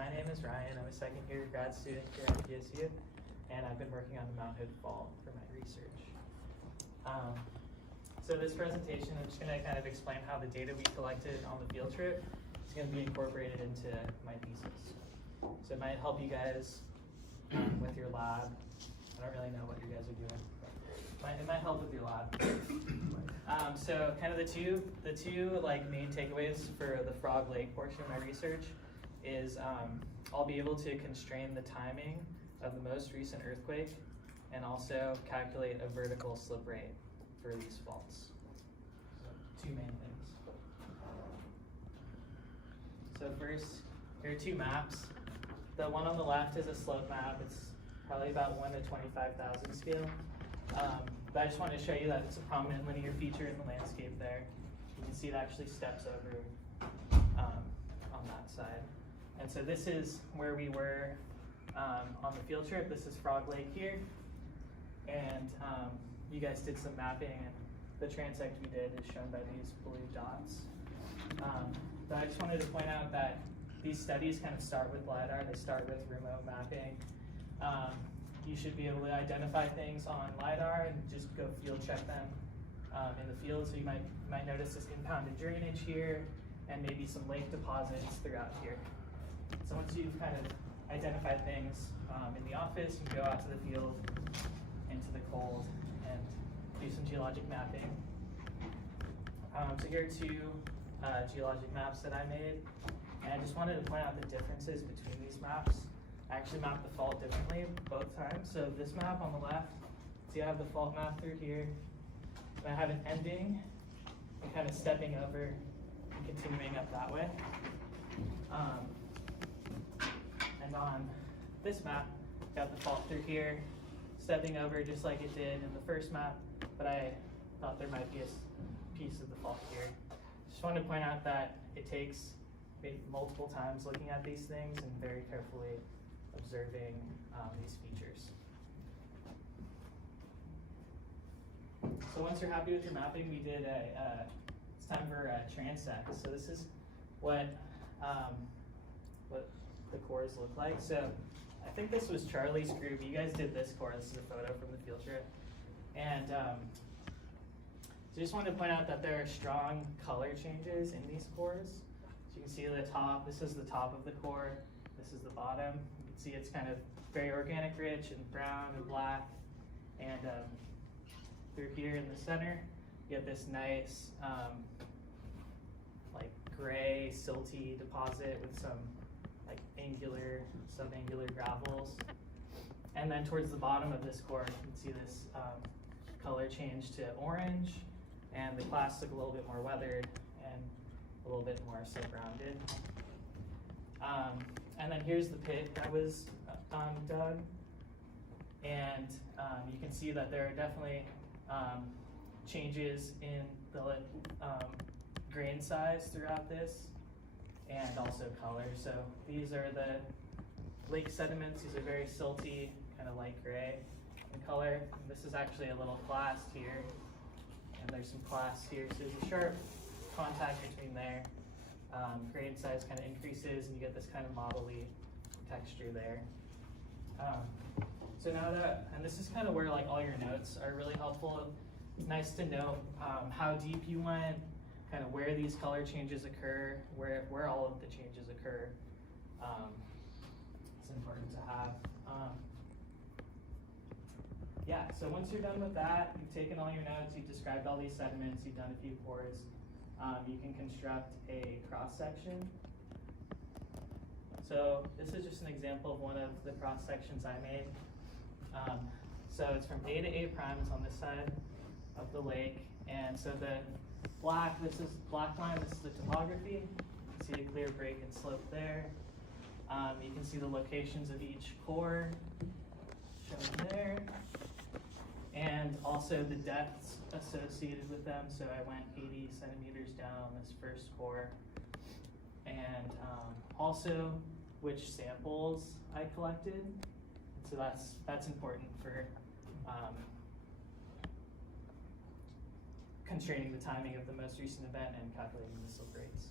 my name is Ryan. I'm a second year grad student here at PSU, and I've been working on the Mount Hood Fault for my research. So this presentation, I'm just going to kind of explain how the data we collected on the field trip is going to be incorporated into my thesis. So it might help you guys with your lab. I don't really know what you guys are doing, but it might help with your lab. So kind of the two like main takeaways for the Frog Lake portion of my research is I'll be able to constrain the timing of the most recent earthquake and also calculate a vertical slip rate for these faults. So two main things. So first, here are two maps. The one on the left is a slope map. It's probably about 1 to 25,000 scale. But I just wanted to show you that it's a prominent linear feature in the landscape there. You can see it actually steps over on that side. And so this is where we were on the field trip. This is Frog Lake here. And you guys did some mapping, and the transect we did is shown by these blue dots. But I just wanted to point out that these studies kind of start with LiDAR. They start with remote mapping. You should be able to identify things on LiDAR and just go field check them in the field. So you might notice this impounded drainage here and maybe some lake deposits throughout here. So once you've kind of identified things in the office, you can go out to the field, into the cold, and do some geologic mapping. So here are two geologic maps that I made. And I just wanted to point out the differences between these maps. I actually mapped the fault differently both times. So this map on the left, see I have the fault map through here. And I have an ending and kind of stepping over and continuing up that way. And on this map, got the fault through here, stepping over just like it did in the first map, but I thought there might be a piece of the fault here. Just wanted to point out that it takes multiple times looking at these things and very carefully observing these features. So once you're happy with your mapping, we did it's time for a transect. So this is what the cores look like. So I think this was Charlie's group. You guys did this core. This is a photo from the field trip. And so I just wanted to point out that there are strong color changes in these cores. So you can see the top, this is the top of the core, this is the bottom. You can see it's kind of very organic rich and brown and black. And through here in the center, you get this nice like gray, silty deposit with some like angular, subangular gravels. And then towards the bottom of this core, you can see this color change to orange, and the clasts look a little bit more weathered and a little bit more sub-rounded. And then here's the pit that was dug. And you can see that there are definitely changes in the grain size throughout this, and also color. So these are the lake sediments. These are very silty, kind of light gray in color. And this is actually a little clast here, and there's some clasts here. So there's a sharp contact between there. Grain size kind of increases, and you get this kind of modelly texture there. So now that, and this is kind of where like all your notes are really helpful. It's nice to know how deep you went, kind of where these color changes occur, where all of the changes occur. It's important to have. Yeah, so once you're done with that, you've taken all your notes, you've described all these sediments, you've done a few cores, you can construct a cross-section. So this is just an example of one of the cross-sections I made. So it's from A to A prime, it's on this side of the lake. And so the black, this is black line, this is the topography. You can see a clear break and slope there. You can see the locations of each core shown there. And also the depths associated with them. So I went 80 centimeters down this first core. And also which samples I collected. So that's important for constraining the timing of the most recent event and calculating the slip rates.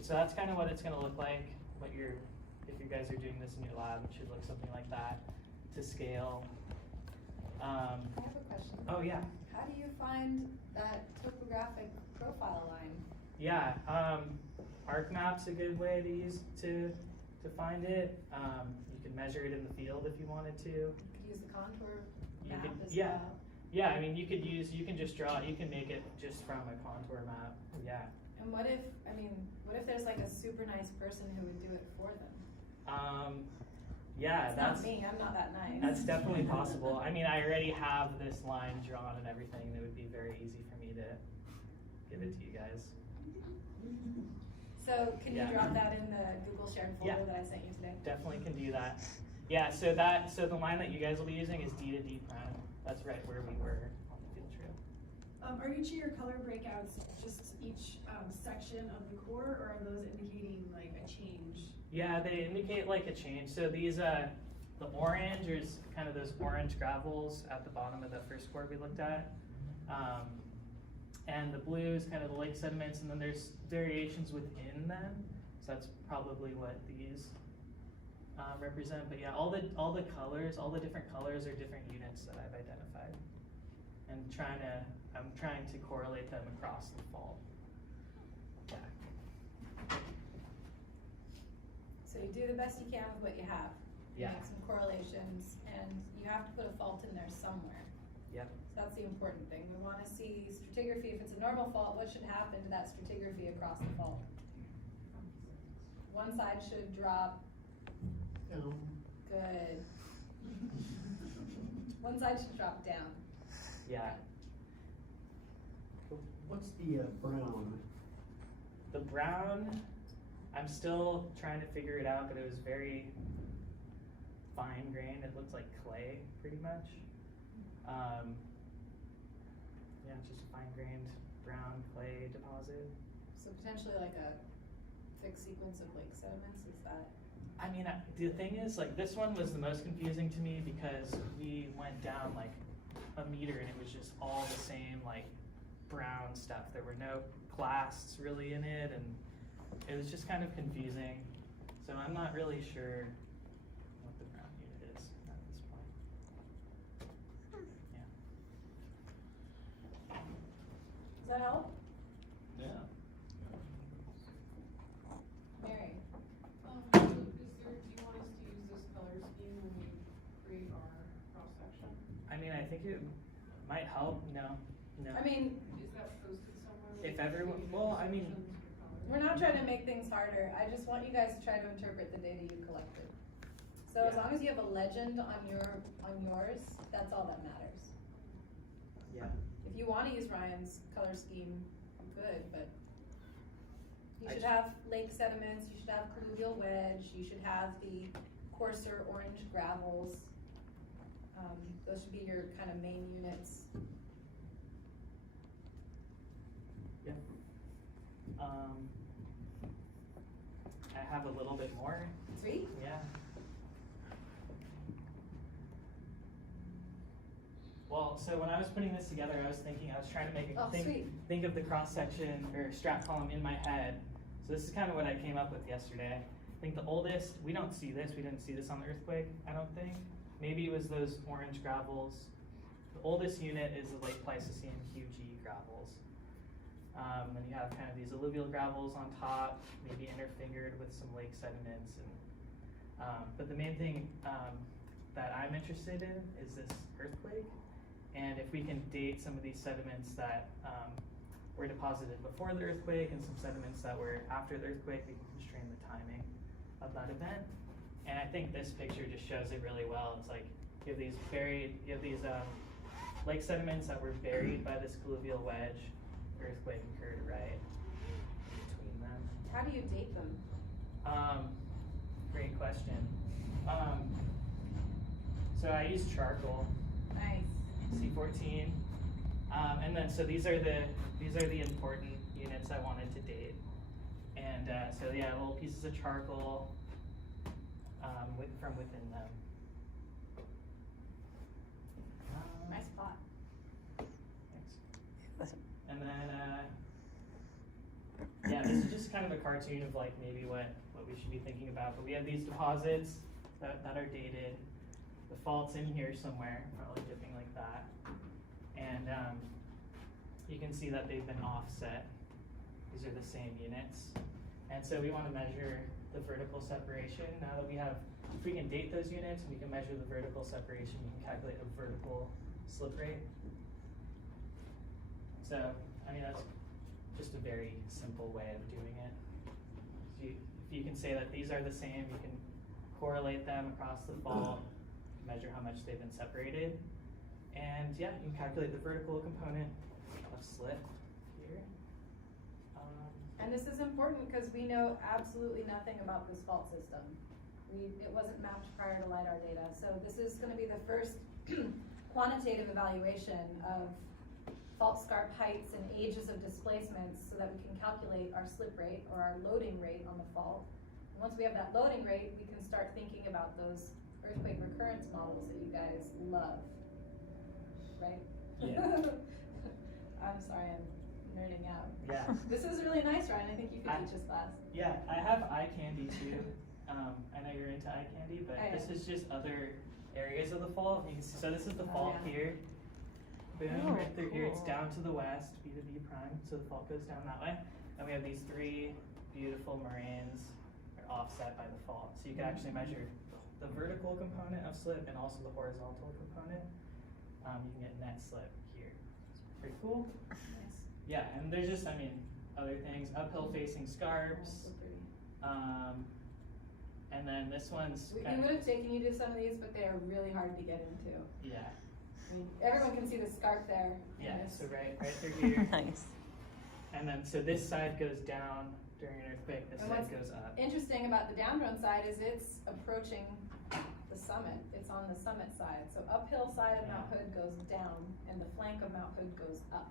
So that's kind of what it's going to look like, what your if you guys are doing this in your lab, it should look something like that to scale. I have a question. Oh yeah. How do you find that topographic profile line? Yeah, ArcMap's a good way to use to find it. You can measure it in the field if you wanted to. You could use the contour map as yeah. well. Yeah, I mean, you can just draw, you can make it just from a contour map, yeah. And what if there's like a super nice person who would do it for them? Yeah, It's not me, I'm not that nice. That's definitely possible. I mean, I already have this line drawn and everything, and it would be very easy for me to give it to you guys. So can you drop that in the Google shared folder that I sent you today? Definitely can do that. Yeah, so the line that you guys will be using is D to D prime. That's right where we were on the field trail. Are each of your color breakouts just each section of the core, or are those indicating like a change? Yeah, they indicate like a change. So these, the orange is kind of those orange gravels at the bottom of the first core we looked at. And the blue is kind of the lake sediments, and then there's variations within them. So that's probably what these represent. But yeah, all the colors, all the different colors are different units that I've identified. And I'm trying to correlate them across the fault. Yeah. So you do the best you can with what you have. You Yeah. make some correlations, and you have to put a fault in there somewhere. Yep. So that's the important thing. We want to see stratigraphy. If it's a normal fault, what should happen to that stratigraphy across the fault? One side should drop. Good. One side should drop down. Yeah. What's the brown? The brown, I'm still trying to figure it out, but it was very fine grained. It looked like clay, pretty much. Yeah, just a fine grained brown clay deposit. So potentially like a fixed sequence of lake sediments, is that? I mean, the thing is, like, this one was the most confusing to me because we went down like a meter and it was just all the same, like, brown stuff. There were no clasts really in it, and it was just kind of confusing. So I'm not really sure what the brown unit is at this point. Yeah. Does that help? Yeah. Mary? Do you want us to use this color scheme when we create our cross-section? I mean, I think it might help. No. I mean, Is that posted somewhere? If everyone, well, I mean, we're not trying to make things harder. I just want you guys to try to interpret the data you collected. So as Yeah. long as you have a legend on yours, that's all that matters. yeah. If you want to use Ryan's color scheme, good, but you I should ju- have lake sediments, you should have colluvial wedge, you should have the coarser orange gravels. Those should be your kind of main units. Yep. I have a little bit more. Sweet? Yeah. Well, so when I was putting this together, I was trying to make Oh, sweet. think of the cross section or strat column in my head. So this is kind of what I came up with yesterday. I think the oldest, we don't see this, we didn't see this on the earthquake, I don't think. Maybe it was those orange gravels. The oldest unit is the late Pleistocene QG gravels. Then you have kind of these alluvial gravels on top, maybe interfingered with some lake sediments. But the main thing that I'm interested in is this earthquake. And if we can date some of these sediments that were deposited before the earthquake and some sediments that were after the earthquake, we can constrain the timing of that event. And I think this picture just shows it really well. It's like you have these lake sediments that were buried by this colluvial wedge. Earthquake occurred right between them. How do you date them? Great question. So I use charcoal, Nice. C14, and then so these are the important units I wanted to date, and so yeah, little pieces of charcoal from within them. Nice plot. Thanks. And then yeah, this is just kind of a cartoon of like maybe what we should be thinking about. But we have these deposits that are dated. The fault's in here somewhere, probably dipping like that. And you can see that they've been offset. These are the same units. And so we want to measure the vertical separation. Now that if we can date those units and we can measure the vertical separation, we can calculate a vertical slip rate. So, I mean, that's just a very simple way of doing it. So if you can say that these are the same, you can correlate them across the fault, measure how much they've been separated, and yeah, you can calculate the vertical component of slip here. And this is important because we know absolutely nothing about this fault system. It wasn't mapped prior to LiDAR data, so this is going to be the first quantitative evaluation of fault scarp heights and ages of displacements so that we can calculate our slip rate or our loading rate on the fault. And once we have that loading rate, we can start thinking about those earthquake recurrence models that you guys love, right? Yeah. I'm sorry, I'm nerding out. Yeah. This is really nice, Ryan. I think you could teach this class. Yeah, I have eye candy too. I know you're into eye candy, but this is just other areas of the fault. You can see, so this is the fault yeah. here. Boom, Oh, right through here. It's cool. down to the west, B to B prime. So the fault goes down that way. And we have these three beautiful moraines that are offset by the fault. So you can actually measure the vertical component of slip and also the horizontal component. You can get net slip here. Pretty cool. Nice. Yeah, and there's just, I mean, other things, uphill facing scarps. And then this one's We kind would of, have taken you to some of these, but they are really hard to get into. yeah, I mean, everyone can see the scarp there. yeah, And so it's right through here. Nice. And then, so this side goes down during an earthquake, this And side what's goes up. interesting about the down drone side is it's approaching the summit. It's on the summit side. So uphill side of Mount Hood goes down and the flank of Mount Hood goes up.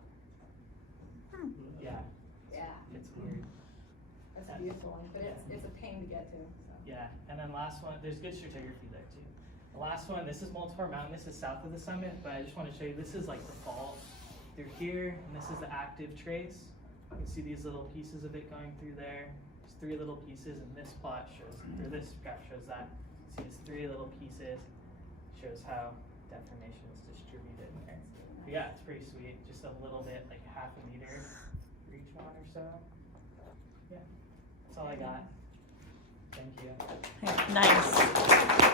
Yeah, Yeah, it's weird. that's a beautiful one, but it's a pain to get to, so. Yeah, and then last one, there's good stratigraphy there too. The last one, this is Multiple Mountain, this is south of the summit, but I just want to show you, this is like the fault through here, and this is the active trace. You can see these little pieces of it going through there. There's three little pieces, and this plot shows, or this graph shows that. See, it's three little pieces, shows how deformation is distributed there. But yeah, it's pretty sweet, just a little bit, like half a meter for each one or so. Yeah, that's all I got. Thank you. Nice.